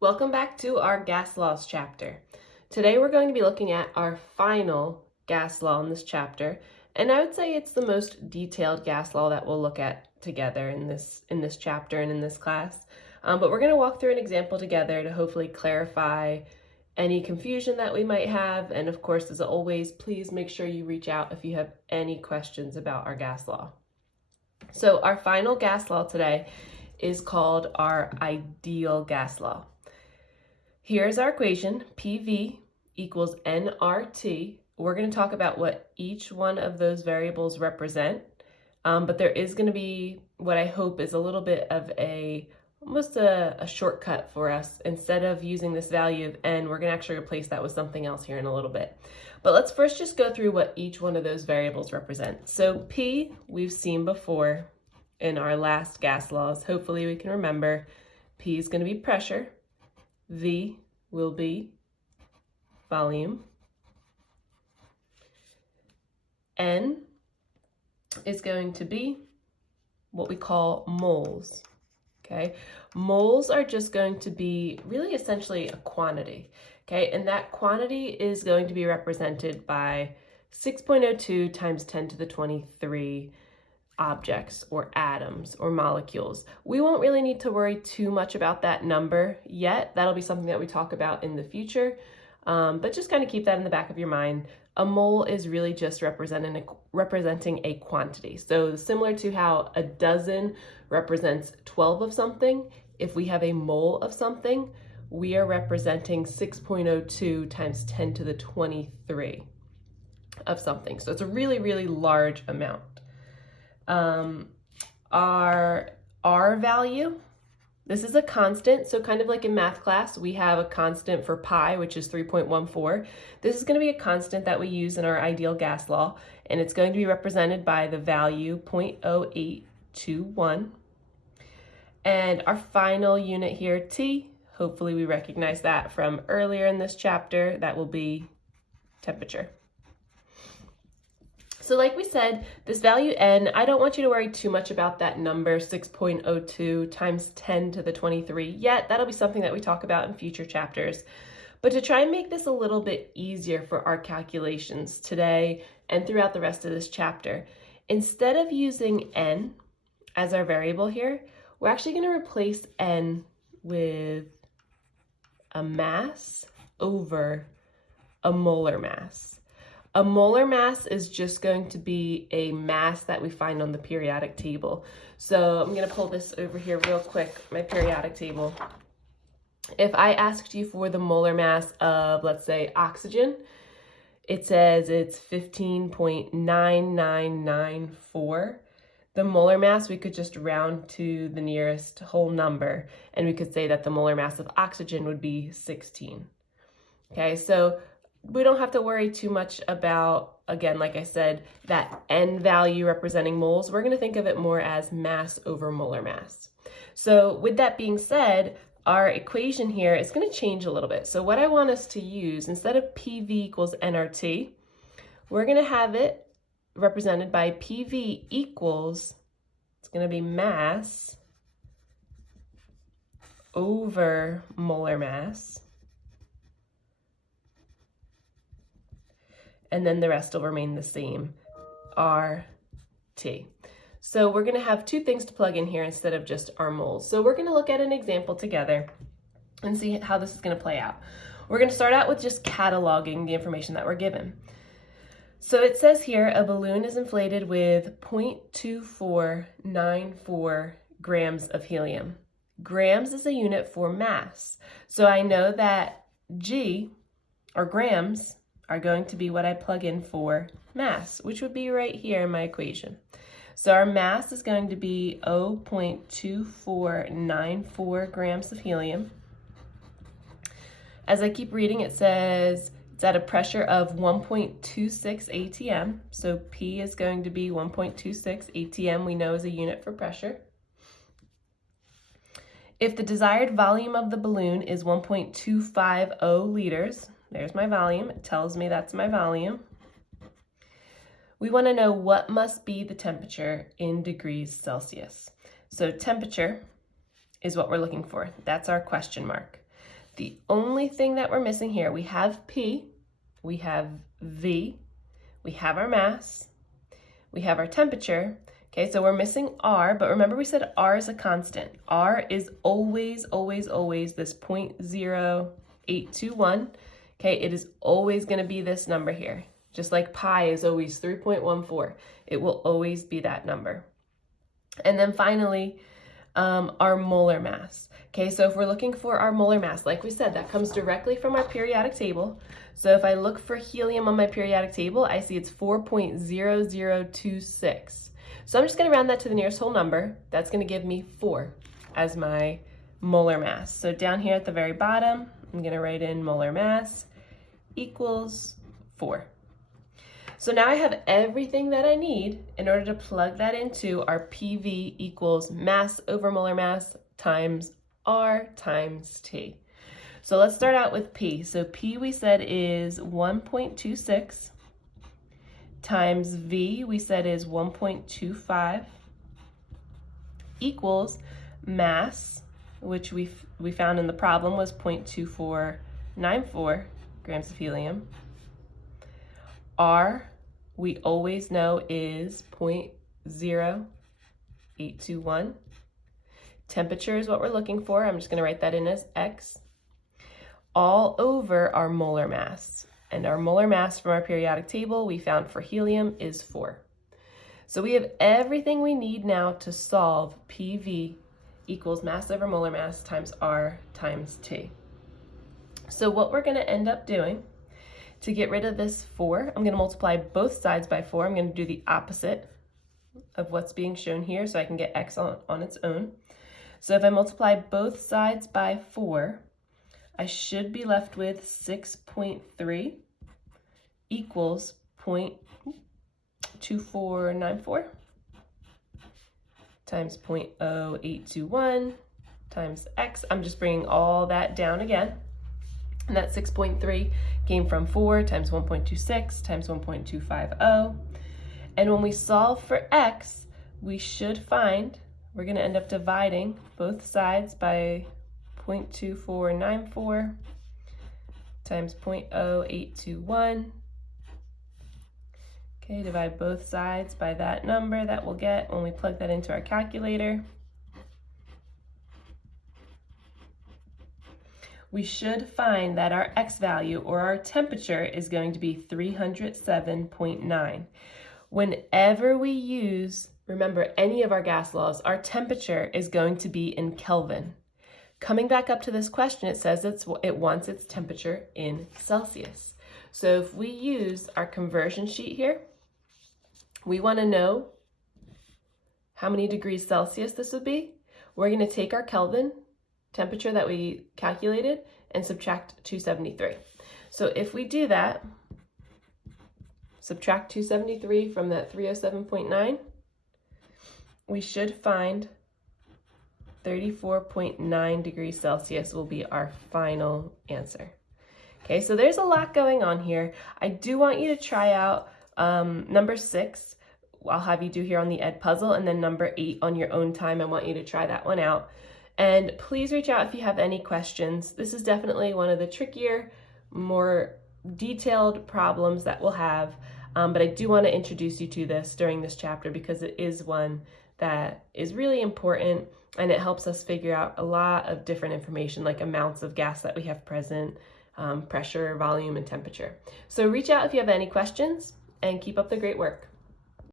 Welcome back to our gas laws chapter. Today we're going to be looking at our final gas law in this chapter, and I would say it's the most detailed gas law that we'll look at together in this chapter and in this class. But we're going to walk through an example together to hopefully clarify any confusion that we might have, and of course, as always, please make sure you reach out if you have any questions about our gas law. So our final gas law today is called our ideal gas law. Here's our equation, PV equals nRT. We're going to talk about what each one of those variables represent, but there is going to be what I hope is a little bit of almost a shortcut for us. Instead of using this value of n, we're going to actually replace that with something else here in a little bit. But let's first just go through what each one of those variables represent. So P, we've seen before in our last gas laws. Hopefully we can remember. P is going to be pressure. V will be volume. N is going to be what we call moles. Okay, moles are just going to be really essentially a quantity. Okay, and that quantity is going to be represented by 6.02 times 10 to the 23 objects or atoms or molecules. We won't really need to worry too much about that number yet. That'll be something that we talk about in the future, but just kind of keep that in the back of your mind. A mole is really just representing a quantity. So similar to how a dozen represents 12 of something, if we have a mole of something, we are representing 6.02 times 10 to the 23 of something. So it's a really, really large amount. Our R value, this is a constant. So kind of like in math class, we have a constant for pi, which is 3.14. This is going to be a constant that we use in our ideal gas law, and it's going to be represented by the value 0.0821. And our final unit here, T, hopefully we recognize that from earlier in this chapter, that will be temperature. So like we said, this value n, I don't want you to worry too much about that number, 6.02 times 10 to the 23 yet. That'll be something that we talk about in future chapters. But to try and make this a little bit easier for our calculations today and throughout the rest of this chapter, instead of using n as our variable here, we're actually going to replace n with a mass over a molar mass. A molar mass is just going to be a mass that we find on the periodic table. So I'm going to pull this over here real quick, my periodic table. If I asked you for the molar mass of, let's say, oxygen, it says it's 15.9994. The molar mass, we could just round to the nearest whole number, and we could say that the molar mass of oxygen would be 16. Okay, so we don't have to worry too much about, again, like I said, that n value representing moles. We're going to think of it more as mass over molar mass. So with that being said, our equation here is going to change a little bit. So what I want us to use, instead of PV equals nRT, we're going to have it represented by PV equals, it's going to be mass over molar mass. And then the rest will remain the same, RT. So we're going to have two things to plug in here instead of just our moles. So we're going to look at an example together and see how this is going to play out. We're going to start out with just cataloging the information that we're given. So it says here a balloon is inflated with 0.2494 grams of helium. Grams is a unit for mass. So I know that G, or grams, are going to be what I plug in for mass, which would be right here in my equation. So our mass is going to be 0.2494 grams of helium. As I keep reading, it says it's at a pressure of 1.26 atm. So P is going to be 1.26 atm, we know is a unit for pressure. If the desired volume of the balloon is 1.250 liters, there's my volume. It tells me that's my volume. We want to know what must be the temperature in degrees Celsius. So temperature is what we're looking for. That's our question mark. The only thing that we're missing here, we have P, we have V, we have our mass, we have our temperature. Okay, so we're missing R, but remember we said R is a constant. R is always, always, always this 0.0821. Okay, it is always going to be this number here. Just like pi is always 3.14. It will always be that number. And then finally, our molar mass. Okay, so if we're looking for our molar mass, like we said, that comes directly from our periodic table. So if I look for helium on my periodic table, I see it's 4.0026. So I'm just going to round that to the nearest whole number. That's going to give me 4 as my molar mass. So down here at the very bottom, I'm going to write in molar mass equals 4. So now I have everything that I need in order to plug that into our PV equals mass over molar mass times R times T. So let's start out with P. So P we said is 1.26 times V we said is 1.25 equals mass, which we found in the problem was 0.2494 grams of helium. R we always know is 0.0821. Temperature is what we're looking for. I'm just going to write that in as X. All over our molar mass. And our molar mass from our periodic table we found for helium is 4. So we have everything we need now to solve PV equals mass over molar mass times R times T. So what we're going to end up doing to get rid of this 4, I'm going to multiply both sides by 4. I'm going to do the opposite of what's being shown here so I can get X on its own. So if I multiply both sides by 4, I should be left with 6.3 equals 0.2494 times 0.0821 times X. I'm just bringing all that down again. And that 6.3 came from 4 times 1.26 times 1.250. And when we solve for X, we should find we're going to end up dividing both sides by 0.2494 times 0.0821. Okay, divide both sides by that number that we'll get when we plug that into our calculator. We should find that our X value, or our temperature, is going to be 307.9. Whenever we use, remember, any of our gas laws, our temperature is going to be in Kelvin. Coming back up to this question, it says it wants its temperature in Celsius. So if we use our conversion sheet here, we want to know how many degrees Celsius this would be. We're going to take our Kelvin temperature that we calculated and subtract 273. So if we do that, subtract 273 from that 307.9, we should find 34.9 degrees Celsius will be our final answer. Okay, so there's a lot going on here. I do want you to try out number 6. I'll have you do here on the Ed puzzle, and then number 8 on your own time. I want you to try that one out. And please reach out if you have any questions. This is definitely one of the trickier, more detailed problems that we'll have. But I do want to introduce you to this during this chapter because it is one that is really important, and it helps us figure out a lot of different information, like amounts of gas that we have present, pressure, volume, and temperature. So reach out if you have any questions, and keep up the great work.